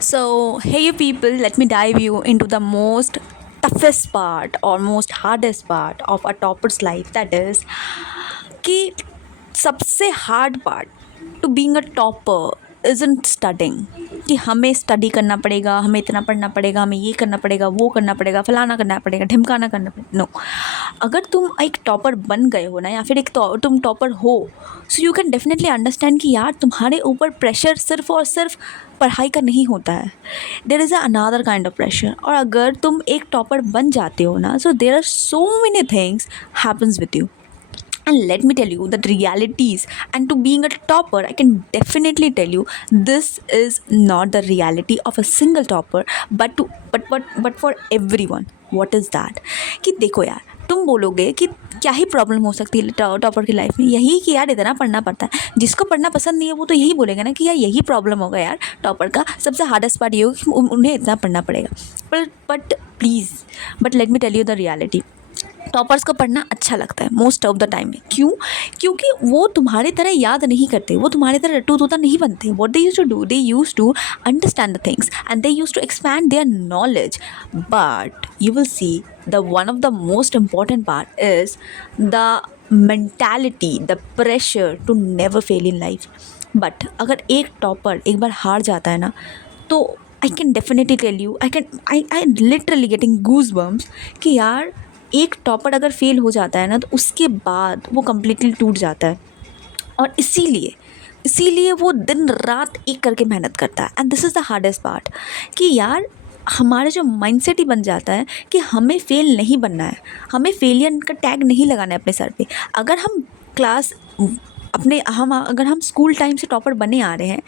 So, hey you people, let me dive you into the most toughest part or most hardest part of a topper's life, that is कि सबसे hard part two being a topper isn't studying, कि हमें study करना पड़ेगा, हमें इतना पढ़ना पड़ेगा, हमें ये करना पड़ेगा, वो करना पड़ेगा, फलाना करना पड़ेगा, ढिमकाना करना पड़ेगा। नो, अगर तुम एक टॉपर बन गए हो ना, या फिर तुम टॉपर हो, so you can definitely understand कि यार तुम्हारे ऊपर प्रेशर सिर्फ और सिर्फ पढ़ाई का नहीं होता है। There is another kind of pressure. और अगर तुम एक टॉपर बन जाते हो ना, so there are so many things happens with you. And let me tell you the realities. And to being a topper, I can definitely tell you this is not the reality of a single topper, but for everyone. What is that? कि देखो यार, तुम बोलोगे कि क्या ही problem हो सकती है टॉपर की लाइफ में, यही कि यार इतना पढ़ना पड़ता है। जिसको पढ़ना पसंद नहीं है वो तो यही बोलेगा ना कि यार यही प्रॉब्लम होगा यार, टॉपर का सबसे हार्डेस्ट पार्ट ये होगा कि उन्हें इतना पढ़ना पड़ेगा। But please, but let me tell you the reality. Toppers को पढ़ना अच्छा लगता है मोस्ट ऑफ द टाइम में। क्यों? क्योंकि वो तुम्हारी तरह याद नहीं करते, वो तुम्हारी तरह रट्टू तोता नहीं बनते। What they use to do, they use to understand the things and they use to expand their knowledge. But you will see the one of the most important part is the mentality, the pressure to never fail in life. But अगर एक topper एक बार हार जाता है ना, तो I can definitely tell you, I literally getting goose bumps कि यार एक टॉपर अगर फेल हो जाता है ना, तो उसके बाद वो कम्प्लीटली टूट जाता है। और इसीलिए वो दिन रात एक करके मेहनत करता है। And this is the hardest part कि यार हमारा जो माइंडसेट ही बन जाता है कि हमें फेल नहीं बनना है, हमें फेलियर का टैग नहीं लगाना है अपने सर पे। अगर हम क्लास अगर हम स्कूल टाइम से टॉपर बने आ रहे हैं,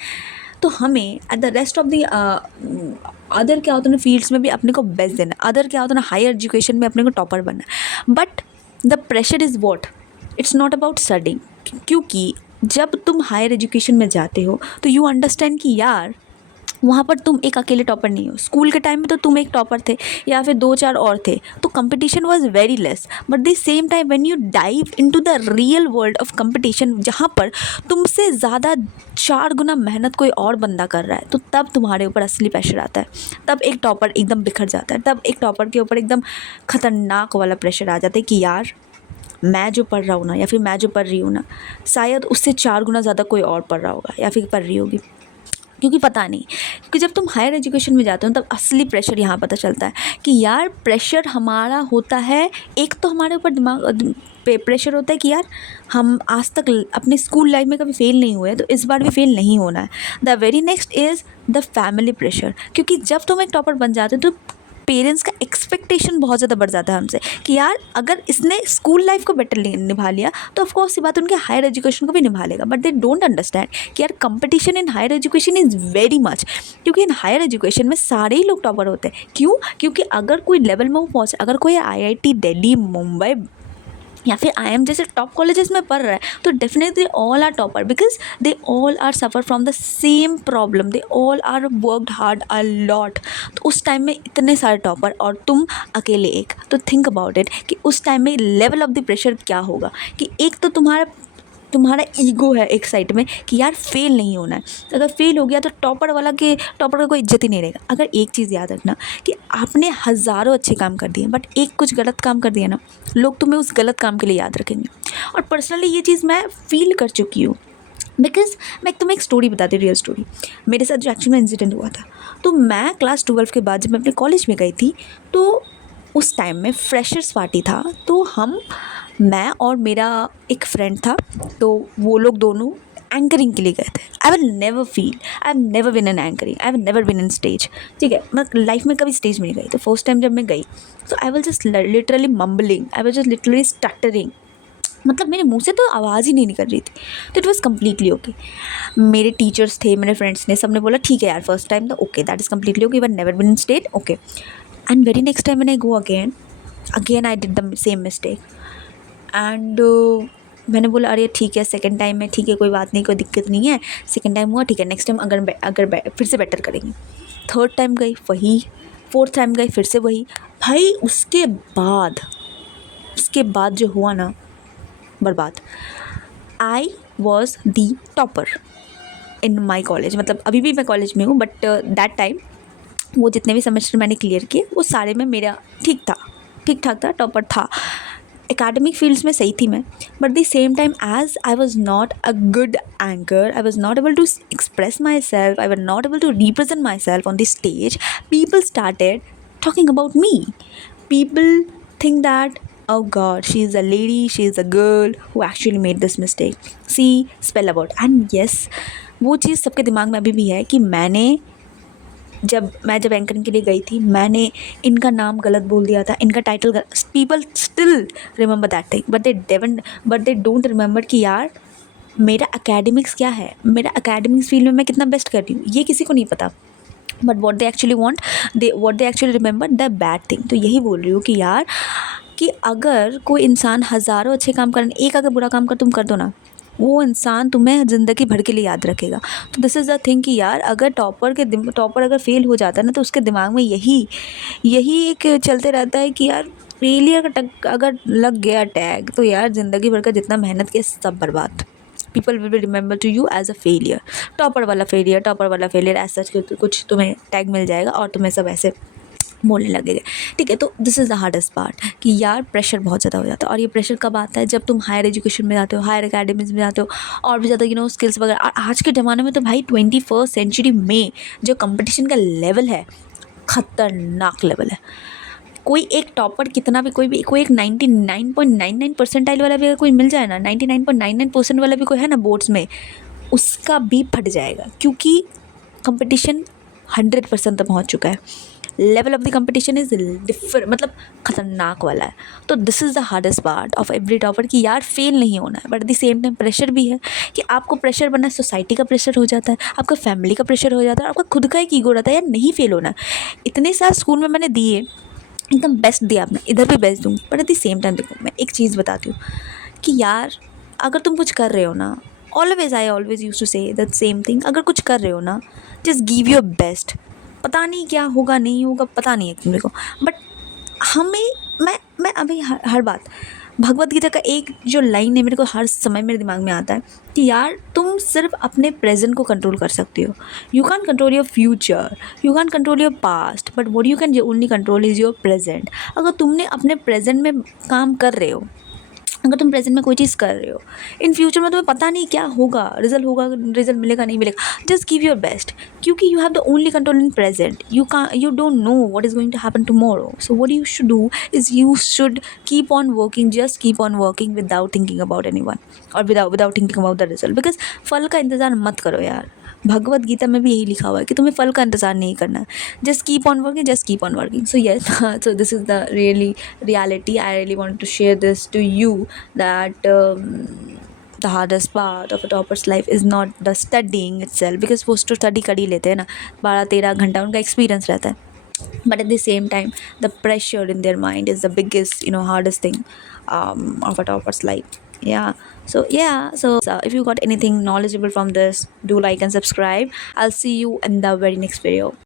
तो हमें at the rest of the other क्या होता है ना, फील्ड्स में भी अपने को बेस्ट देना, अदर क्या होता है ना, हायर एजुकेशन में अपने को टॉपर बनना। But the pressure is what, it's not about studying. क्योंकि जब तुम हायर एजुकेशन में जाते हो तो यू अंडरस्टैंड कि यार वहाँ पर तुम एक अकेले टॉपर नहीं हो। स्कूल के टाइम में तो तुम एक टॉपर थे या फिर 2-4 और थे, तो competition was very less. But the same time when you dive into the real world of competition, जहाँ पर तुमसे ज़्यादा 4 गुना मेहनत कोई और बंदा कर रहा है, तो तब तुम्हारे ऊपर असली प्रेशर आता है। तब एक टॉपर एकदम बिखर जाता है, तब एक टॉपर के ऊपर एकदम ख़तरनाक वाला प्रेशर आ जाता है कि यार मैं जो पढ़ रहा हूँ ना, या फिर मैं जो पढ़ रही हूँ ना, शायद उससे 4 गुना ज़्यादा कोई और पढ़ रहा होगा या फिर पढ़ रही होगी। क्योंकि पता नहीं, क्योंकि जब तुम हायर एजुकेशन में जाते हो तब असली प्रेशर यहाँ पता चलता है कि यार प्रेशर हमारा होता है। एक तो हमारे ऊपर दिमाग पे प्रेशर होता है कि यार हम आज तक अपने स्कूल लाइफ में कभी फेल नहीं हुए, तो इस बार भी फेल नहीं होना है। The very next is the family pressure, क्योंकि जब तुम एक टॉपर बन जाते हो तो पेरेंट्स का एक्सपेक्टेशन बहुत ज़्यादा बढ़ जाता है हमसे कि यार अगर इसने स्कूल लाइफ को बेटर निभा लिया तो ऑफकोर्स ये बात उनके हायर एजुकेशन को भी निभा लेगा। बट दे डोंट अंडरस्टैंड कि यार competition in higher education is very much, क्योंकि इन हायर एजुकेशन में सारे ही लोग टॉपर होते हैं। क्यों? क्योंकि अगर कोई लेवल में वो पहुँचे, अगर कोई IIT दिल्ली, मुंबई या फिर IIM जैसे टॉप कॉलेजेस में पढ़ रहा है, तो definitely all are topper, because they all are suffer from the same problem, they all are worked hard a lot. तो उस टाइम में इतने सारे टॉपर और तुम अकेले एक, तो थिंक अबाउट इट कि उस टाइम में लेवल ऑफ द प्रेशर क्या होगा। कि एक तो तुम्हारा ईगो है एक साइड में कि यार फेल नहीं होना है, अगर फेल हो गया तो टॉपर का कोई इज्जत ही नहीं रहेगा। अगर एक चीज़ याद रखना कि आपने हज़ारों अच्छे काम कर दिए, बट एक कुछ गलत काम कर दिया ना, लोग तुम्हें उस गलत काम के लिए याद रखेंगे। और पर्सनली ये चीज़ मैं फील कर चुकी हूँ, बिकॉज मैं तुम्हें एक स्टोरी बताती हूँ, रियल स्टोरी। मेरे साथ जो एक्चुअली में इंसिडेंट हुआ था, तो मैं क्लास 12 के बाद जब मैं अपने कॉलेज में गई थी, तो उस टाइम में फ्रेशर्स पार्टी था। तो मैं और मेरा एक फ्रेंड था, तो वो लोग दोनों एंकरिंग के लिए गए थे। I will never been in anchoring, I will never been in stage. ठीक है, मैं लाइफ में कभी स्टेज में नहीं गई। तो फर्स्ट टाइम जब मैं गई, तो I will just literally mumbling, I will just literally stuttering, मतलब मेरे मुंह से तो आवाज़ ही नहीं निकल रही थी। तो इट वॉज़ कम्प्लीटली ओके। मेरे टीचर्स थे, मेरे फ्रेंड्स ने, सब ने बोला ठीक है यार, फर्स्ट टाइम तो okay, that is completely okay, but never been in stage, okay. And very next time when I go again I did the same mistake. And मैंने बोला अरे ठीक है, सेकंड टाइम में ठीक है, कोई बात नहीं, कोई दिक्कत नहीं है, सेकंड टाइम हुआ ठीक है, नेक्स्ट टाइम अगर फिर से बेटर करेंगे। थर्ड टाइम गई वही, फोर्थ टाइम गई फिर से वही। भाई उसके बाद जो हुआ ना, बर्बाद। I was the topper, in my college, मतलब अभी भी मैं कॉलेज में हूँ, बट दैट टाइम वो जितने भी सेमेस्टर मैंने क्लियर किए वो सारे में मेरा ठीक ठाक था, टॉपर था। एकेडमिक फील्ड्स में सही थी मैं, but the same time as I was not a good anchor, I was not able to express myself, I was not able to represent myself on the stage. People started talking about me. People think that, oh god, she is a lady, she is a girl who actually made this mistake. See, spell about. And yes, वो चीज़ सबके दिमाग में अभी भी है कि जब anchoring के लिए गई थी मैंने इनका नाम गलत बोल दिया था, इनका title. People still remember that thing, but they don't remember कि यार मेरा एकेडमिक्स क्या है, मेरा एकेडमिक्स फील्ड में मैं कितना बेस्ट कर रही हूँ, ये किसी को नहीं पता. But what they actually want, what they actually remember the bad thing. तो यही बोल रही हूँ कि यार कि अगर कोई इंसान हज़ारों अच्छे काम कर, एक अगर बुरा काम तुम कर दो ना, वो इंसान तुम्हें ज़िंदगी भर के लिए याद रखेगा. तो दिस इज़ द थिंग कि यार अगर टॉपर अगर फेल हो जाता है ना, तो उसके दिमाग में यही एक चलते रहता है कि यार फेलियर का अगर लग गया टैग, तो यार ज़िंदगी भर का जितना मेहनत किया सब बर्बाद. People will be remember to you as a failure. Topper वाला फेलियर एज सच कुछ तुम्हें टैग मिल जाएगा और तुम्हें सब ऐसे बोलने लगेगा. ठीक है, तो this is the hardest part कि यार प्रेशर बहुत ज़्यादा हो जाता है. और ये प्रेशर कब आता है, जब तुम हायर एजुकेशन में जाते हो, हायर अकेडमीज में जाते हो, और भी ज़्यादा स्किल्स वगैरह. और आज के ज़माने में तो भाई 21st सेंचुरी में जो कंपटीशन का लेवल है, ख़तरनाक लेवल है. कोई एक टॉपर कितना भी कोई एक 99.99 परसेंटाइल वाला भी अगर कोई मिल जाए ना, 99.99% वाला भी कोई है ना बोर्ड्स में, उसका भी फट जाएगा, क्योंकि कंपटीशन 100% तक पहुंच चुका है. Level of the competition is मतलब ख़तरनाक वाला है. तो this is the hardest part of every topper कि यार फेल नहीं होना है, but at the same time pressure भी है कि आपको प्रेशर बनना है. सोसाइटी का प्रेशर हो जाता है, आपका फैमिली का प्रेशर हो जाता है, आपका खुद का एक ईगो रहता है यार नहीं फेल होना. इतने साल स्कूल में मैंने दिए, एकदम बेस्ट दिया आपने, इधर भी बेस्ट दूँगी, but at the same time देखो मैं एक चीज़ बताती हूँ कि यार अगर तुम कुछ कर रहे हो ना, I always use to say that same thing, अगर कुछ कर रहे हो ना, जस्ट गिव योर बेस्ट. पता नहीं क्या होगा नहीं होगा, पता नहीं है तुमको को, बट हमें मैं अभी हर बात, भगवत गीता का एक जो लाइन है मेरे को हर समय मेरे दिमाग में आता है कि यार तुम सिर्फ अपने प्रेजेंट को कंट्रोल कर सकते हो. You can control your future, you can control your past, but what you can only control is your present. अगर तुमने अपने प्रेजेंट में काम कर रहे हो, अगर तुम प्रेजेंट में कोई चीज़ कर रहे हो, इन फ्यूचर में तुम्हें पता नहीं क्या होगा, रिजल्ट मिलेगा नहीं मिलेगा, जस्ट गिव योर बेस्ट, क्योंकि you have the only control in present. You don't know what is going to happen tomorrow. So what you should do is you should keep on working, just keep on working without thinking about anyone, और without thinking about the result. Because फल का इंतज़ार मत करो यार. भगवत गीता में भी यही लिखा हुआ है कि तुम्हें फल का इंतज़ार नहीं करना है. Just keep on working. So yes, so this is the reality. I really want to share this to you that the hardest part of a topper's life is not the studying itself, because वो तो study कर ही लेते हैं ना, 12-13 घंटा उनका experience रहता है. But at the same time, the pressure in their mind is the biggest, hardest thing of a topper's life. So if you got anything knowledgeable from this, do like and subscribe. I'll see you in the very next video.